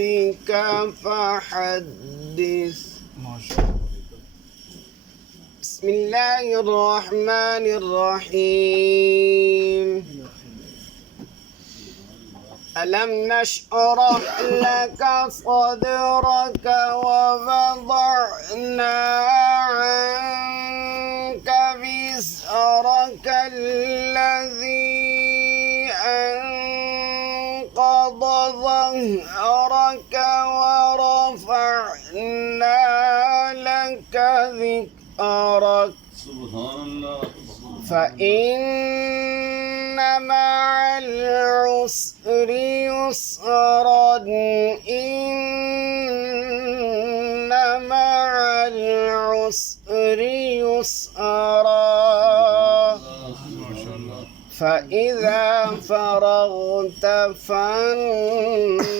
ربك فحدث. ما شاء الله. بسم الله الرحمن الرحيم. ألم نشرح لك صدرك ووضعنا عنك وزرك الذي أنقض ظهرك ورفعنا لك ذكرك. سبحان الله. فإن مع العسر يسرا إن مع العسر يسرا فإذا فرغت فانصب